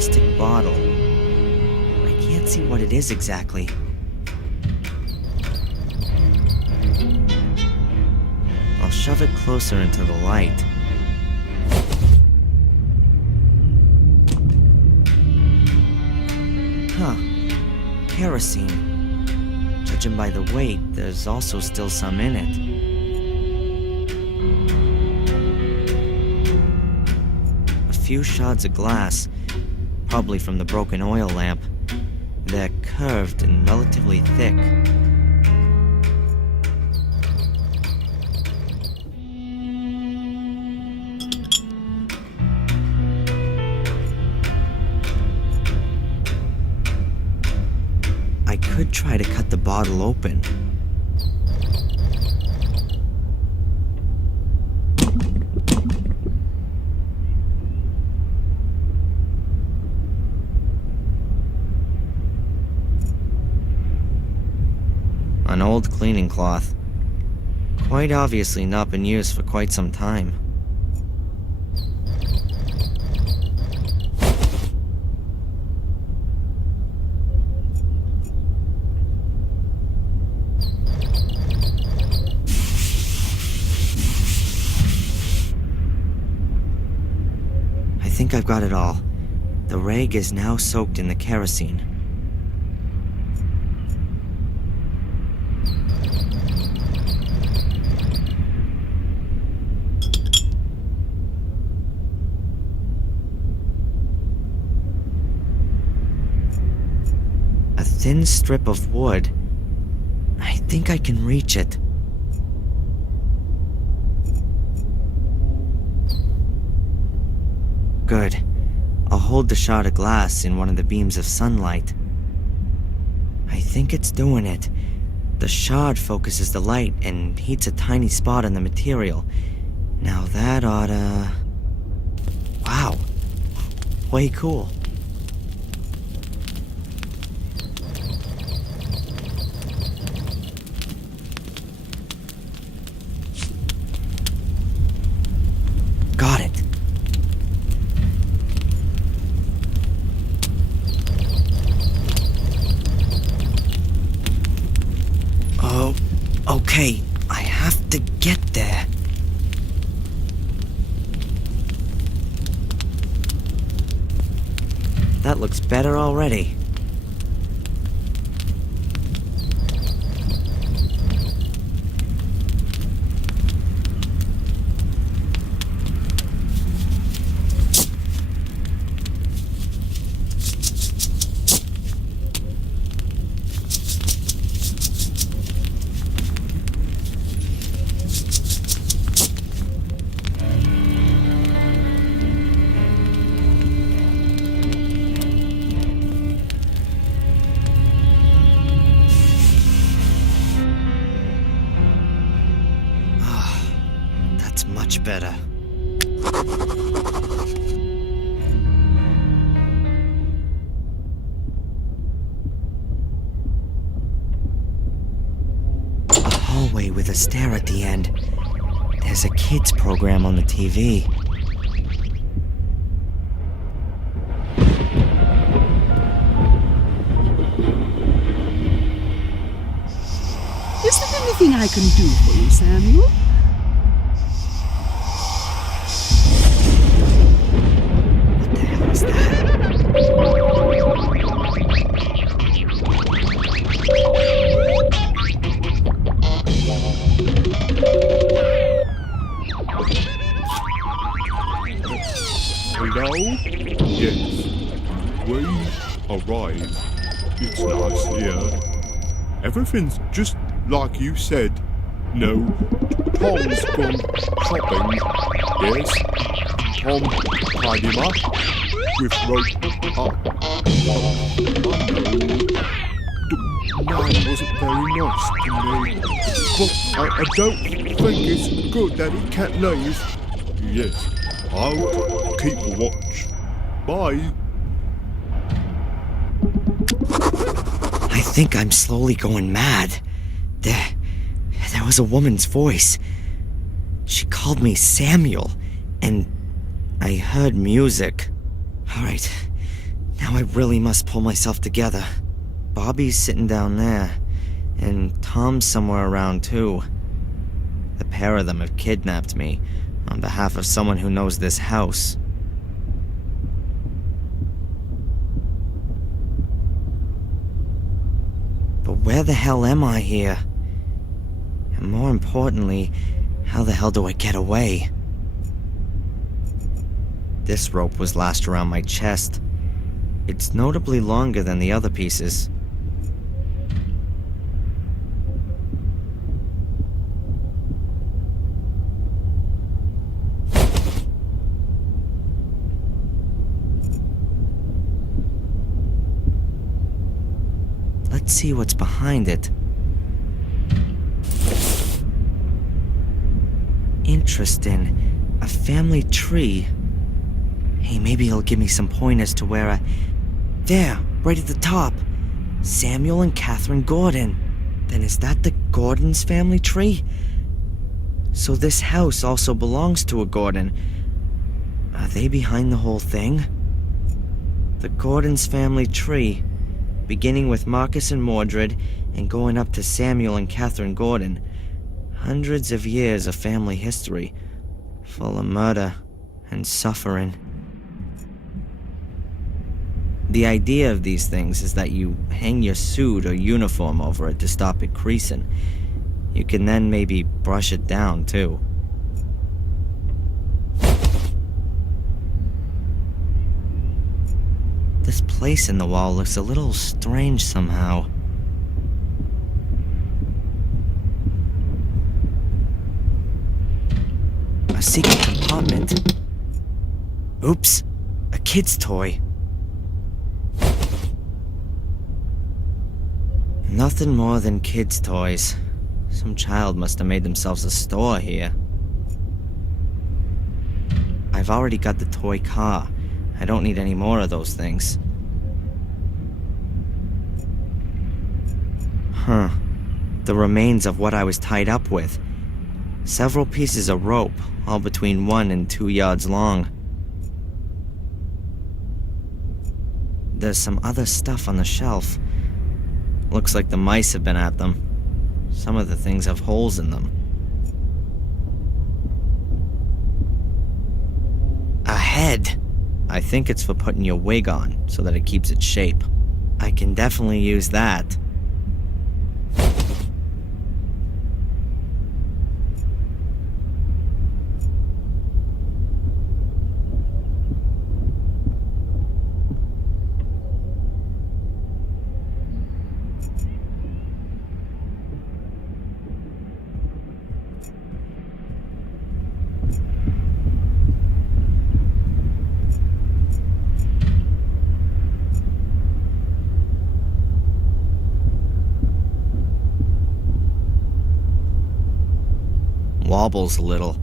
plastic bottle. I can't see what it is exactly. I'll shove it closer into the light. Huh. Kerosene. Judging by the weight, there's also still some in it. A few shards of glass, probably from the broken oil lamp. They're curved and relatively thick. I could try to cut the bottle open. An old cleaning cloth. Quite obviously not been used for quite some time. I think I've got it all. The rag is now soaked in the kerosene. A thin strip of wood. I think I can reach it. Good. I'll hold the shard of glass in one of the beams of sunlight. I think it's doing it. The shard focuses the light and heats a tiny spot on the material. Now that oughta... Wow. Way cool. Got it. Oh, okay. I have to get there. That looks better already. Much better. A hallway with a stair at the end. There's a kids program on the TV. Is there anything I can do for you, Samuel? Hello? Yes. We arrived. It's nice here. Everything's just like you said. No, Tom's gone shopping. Yes. Tom tied him up with rope up. The man wasn't very nice to me. But I don't think it's good that he can't leave. Yes, I'll keep a watch. Bye. I think I'm slowly going mad. There was a woman's voice. She called me Samuel, and I heard music. All right, Now I really must pull myself together. Bobby's sitting down there, and Tom's somewhere around too. The pair of them have kidnapped me on behalf of someone who knows this house. But where the hell am I here? And more importantly, how the hell do I get away? This rope was lashed around my chest. It's notably longer than the other pieces. Let's see what's behind it. Interesting. A family tree. Hey, maybe he'll give me some pointers to where There, right at the top. Samuel and Catherine Gordon. Then is that the Gordon's family tree? So this house also belongs to a Gordon. Are they behind the whole thing? The Gordon's family tree, beginning with Marcus and Mordred and going up to Samuel and Catherine Gordon. Hundreds of years of family history, full of murder and suffering. The idea of these things is that you hang your suit or uniform over it to stop it creasing. You can then maybe brush it down, too. This place in the wall looks a little strange somehow. A secret compartment. Oops, a kid's toy. Nothing more than kids' toys. Some child must have made themselves a store here. I've already got the toy car. I don't need any more of those things. Huh. The remains of what I was tied up with. Several pieces of rope, all between 1 and 2 yards long. There's some other stuff on the shelf. Looks like the mice have been at them. Some of the things have holes in them. A head! I think it's for putting your wig on, so that it keeps its shape. I can definitely use that. Wobbles a little,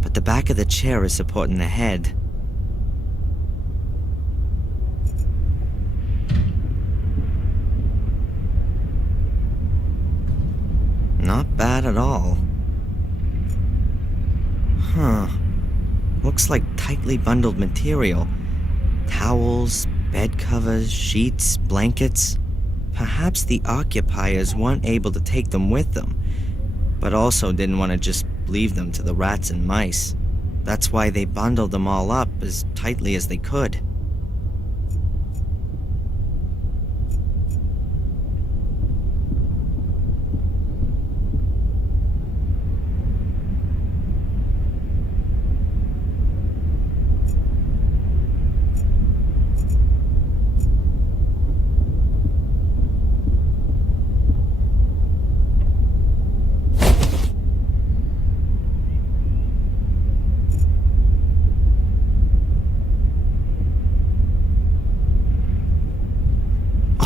but the back of the chair is supporting the head. Not bad at all. Huh. Looks like tightly bundled material. Towels, bed covers, sheets, blankets. Perhaps the occupiers weren't able to take them with them, but also didn't want to just leave them to the rats and mice. That's why they bundled them all up as tightly as they could.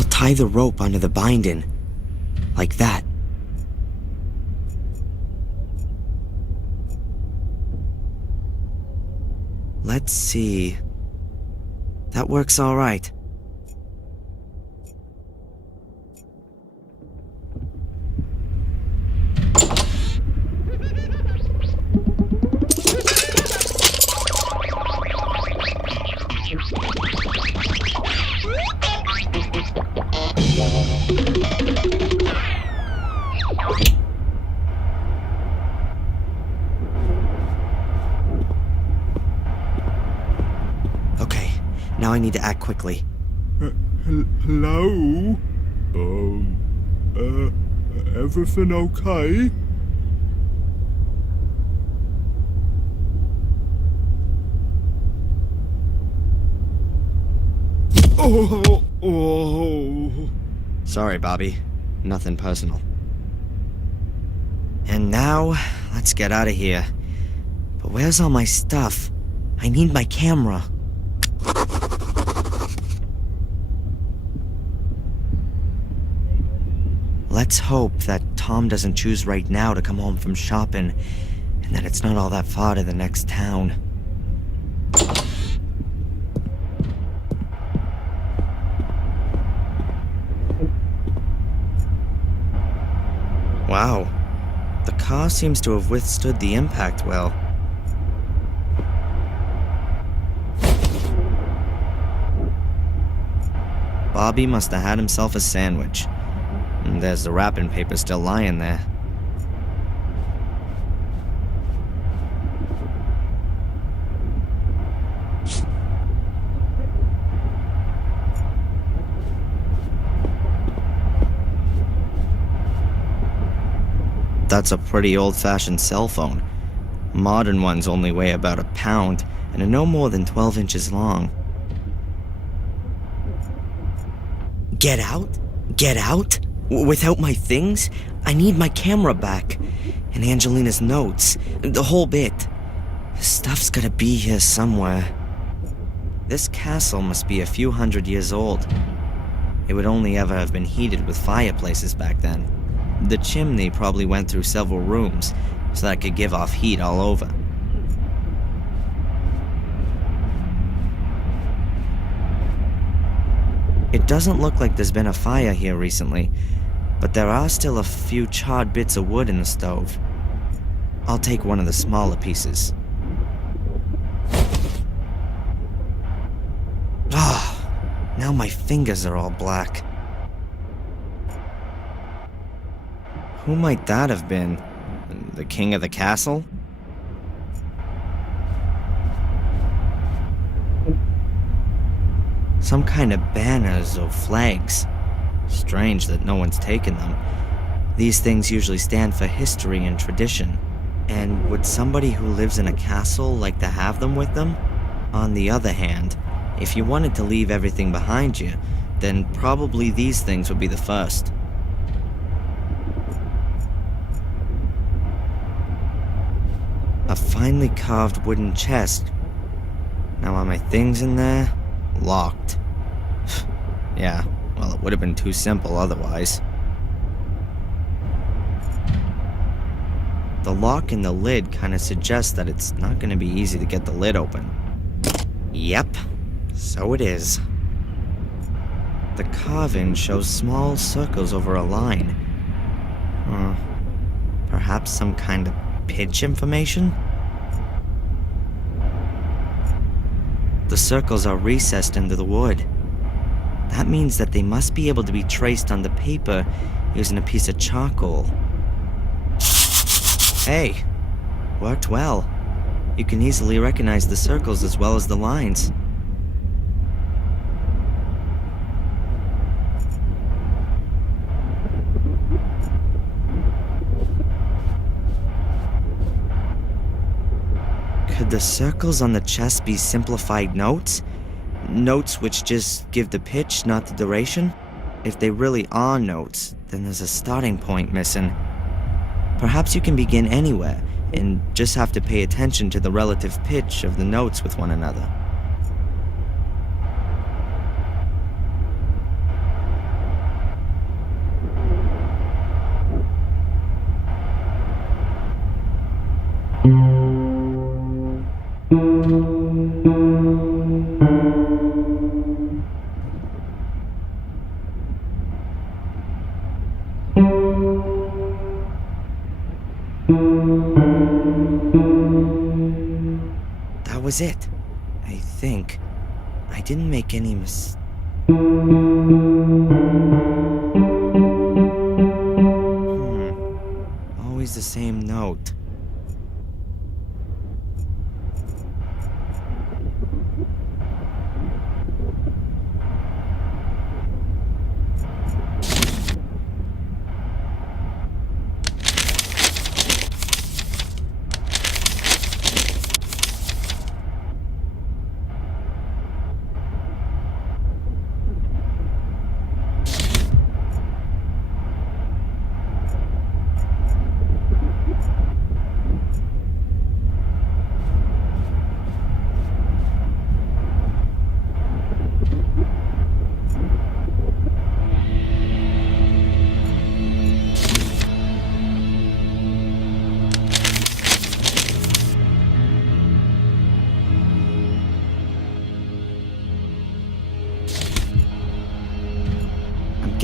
Tie the rope onto the binding, like that. Let's see. That works all right. Now I need to act quickly. Hello? Everything okay? Oh. Sorry, Bobby. Nothing personal. And now, let's get out of here. But where's all my stuff? I need my camera. Let's hope that Tom doesn't choose right now to come home from shopping, and that it's not all that far to the next town. Wow. The car seems to have withstood the impact well. Bobby must have had himself a sandwich. And there's the wrapping paper still lying there. That's a pretty old-fashioned cell phone. Modern ones only weigh about a pound and are no more than 12 inches long. Get out? Get out? Without my things? I need my camera back. And Angelina's notes. The whole bit. The stuff's gotta be here somewhere. This castle must be a few hundred years old. It would only ever have been heated with fireplaces back then. The chimney probably went through several rooms, so that it could give off heat all over. It doesn't look like there's been a fire here recently, but there are still a few charred bits of wood in the stove. I'll take one of the smaller pieces. Ah, now my fingers are all black. Who might that have been? The king of the castle? Some kind of banners or flags. Strange that no one's taken them. These things usually stand for history and tradition. And would somebody who lives in a castle like to have them with them? On the other hand, if you wanted to leave everything behind you, then probably these things would be the first. A finely carved wooden chest. Now are my things in there? Locked. Yeah, well, it would have been too simple otherwise. The lock in the lid kind of suggests that it's not going to be easy to get the lid open. Yep, so it is. The carving shows small circles over a line. Perhaps some kind of pitch information? The circles are recessed into the wood. That means that they must be able to be traced on the paper using a piece of charcoal. Hey, worked well. You can easily recognize the circles as well as the lines. Could the circles on the chest be simplified notes? Notes which just give the pitch, not the duration? If they really are notes, then there's a starting point missing. Perhaps you can begin anywhere, and just have to pay attention to the relative pitch of the notes with one another. That was it, I think. I didn't make any Always the same note.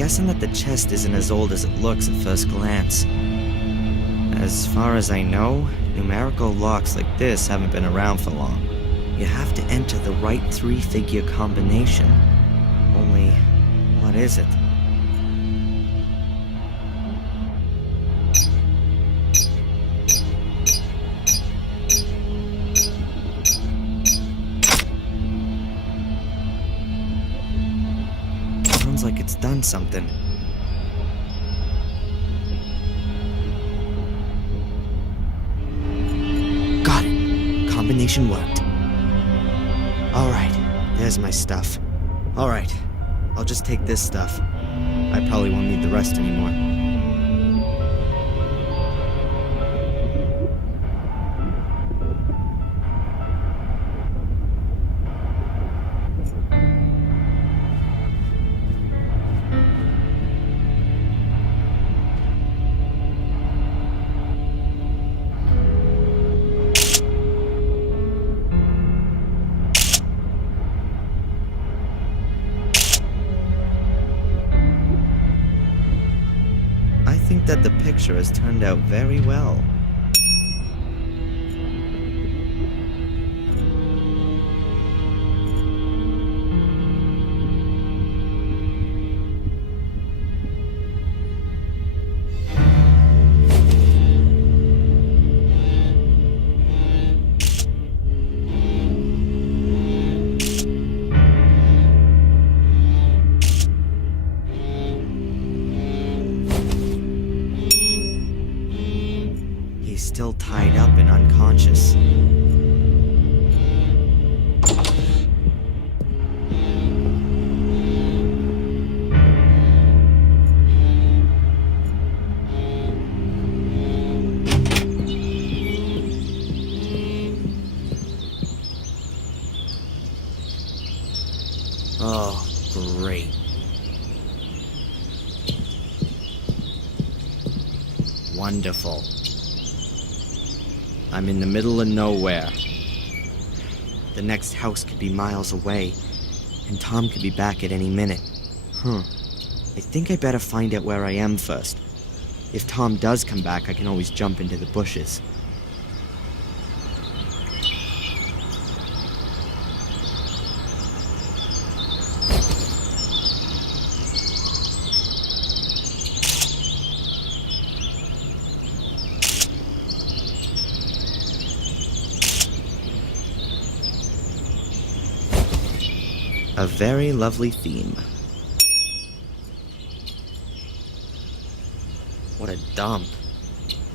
guessing that the chest isn't as old as it looks at first glance. As far as I know, numerical locks like this haven't been around for long. You have to enter the right 3-figure combination. Only, what is it? Sounds like it's done something. Got it. Combination worked. Alright, there's my stuff. Alright, I'll just take this stuff. I probably won't need the rest anymore. I think that the picture has turned out very well. Still tied up and unconscious. Oh, great. Wonderful. I'm in the middle of nowhere. The next house could be miles away, and Tom could be back at any minute. I think I better find out where I am first. If Tom does come back, I can always jump into the bushes. A very lovely theme. What a dump.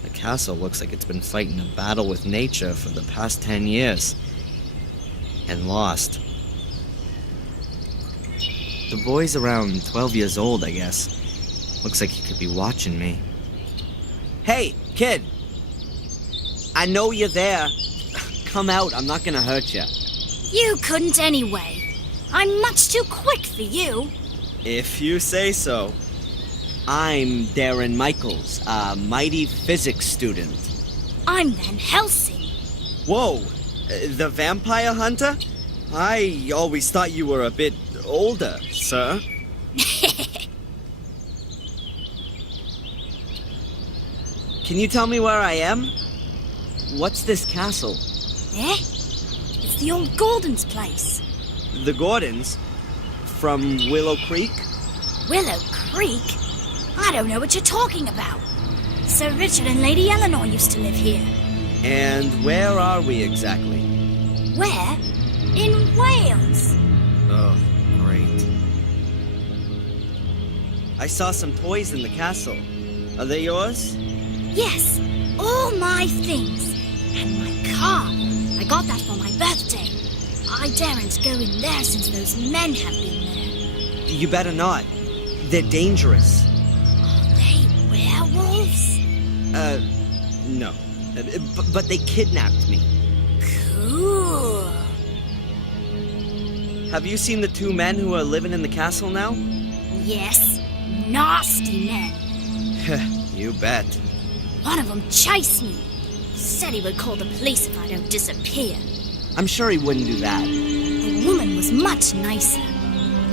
The castle looks like it's been fighting a battle with nature for the past 10 years. And lost. The boy's around 12 years old, I guess. Looks like he could be watching me. Hey, kid! I know you're there. Come out, I'm not gonna hurt you. You couldn't anyway. I'm much too quick for you. If you say so. I'm Darren Michaels, a mighty physics student. I'm Van Helsing. Whoa, the vampire hunter? I always thought you were a bit older, sir. Can you tell me where I am? What's this castle? Eh? It's the old Gordon's place. The Gordons? From Willow Creek? Willow Creek? I don't know what you're talking about. Sir Richard and Lady Eleanor used to live here. And where are we exactly? Where? In Wales. Oh, great. I saw some toys in the castle. Are they yours? Yes, all my things. And my car. I got that for my birthday. I daren't go in there since those men have been there. You better not. They're dangerous. Are they werewolves? No. But they kidnapped me. Cool. Have you seen the 2 men who are living in the castle now? Yes, nasty men. You bet. One of them chased me. Said he would call the police if I don't disappear. I'm sure he wouldn't do that. The woman was much nicer.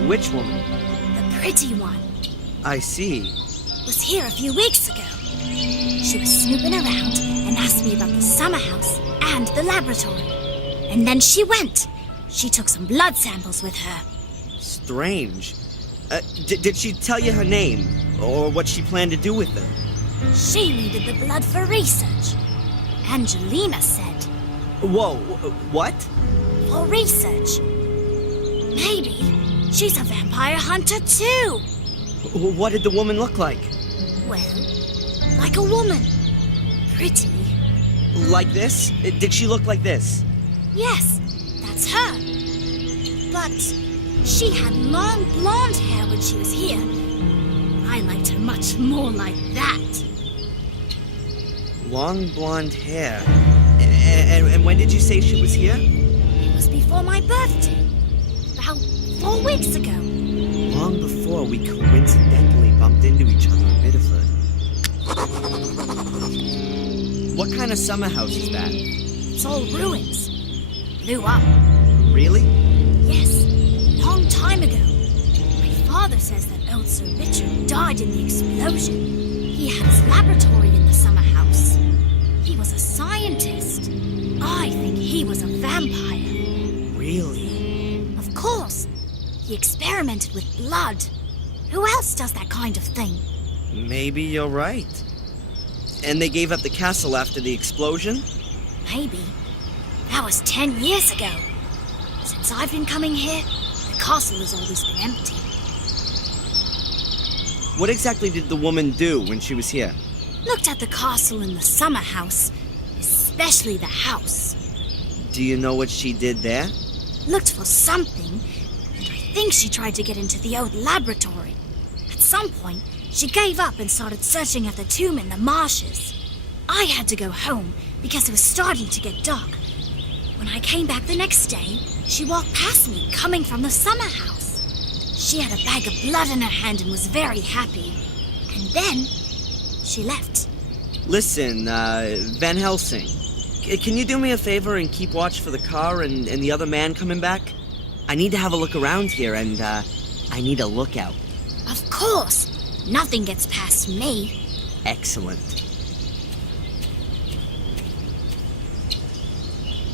Which woman? The pretty one. I see. Was here a few weeks ago. She was snooping around and asked me about the summer house and the laboratory. And then she went. She took some blood samples with her. Strange. Did she tell you her name? Or what she planned to do with them? She needed the blood for research. Angelina said. Whoa, what? For research. Maybe she's a vampire hunter too. What did the woman look like? Well, like a woman. Pretty. Like this? Did she look like this? Yes, that's her. But she had long blonde hair when she was here. I liked her much more like that. Long blonde hair. And when did you say she was here? It was before my birthday. About 4 weeks ago. Long before we coincidentally bumped into each other in Biddeford. What kind of summer house is that? It's all ruins. Blew up. Really? Yes, long time ago. My father says that old Sir Richard died in the explosion. He had his laboratory in the summer house. He was a scientist. I think he was a vampire. Really? Of course. He experimented with blood. Who else does that kind of thing? Maybe you're right. And they gave up the castle after the explosion? Maybe. That was 10 years ago. Since I've been coming here, the castle has always been empty. What exactly did the woman do when she was here? Looked at the castle and the summer house, especially the house. Do you know what she did there? Looked for something, and I think she tried to get into the old laboratory. At some point, she gave up and started searching at the tomb in the marshes. I had to go home because it was starting to get dark. When I came back the next day, she walked past me coming from the summer house. She had a bag of blood in her hand and was very happy. And then she left. Listen, Van Helsing, can you do me a favor and keep watch for the car and the other man coming back? I need to have a look around here and, I need a lookout. Of course. Nothing gets past me. Excellent.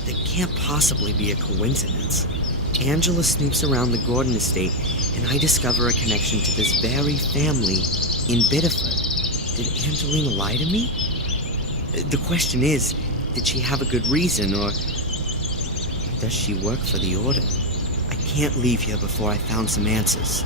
That can't possibly be a coincidence. Angela snoops around the Gordon estate, and I discover a connection to this very family in Biddeford. Did Angelina lie to me? The question is, did she have a good reason, or does she work for the Order? I can't leave here before I found some answers.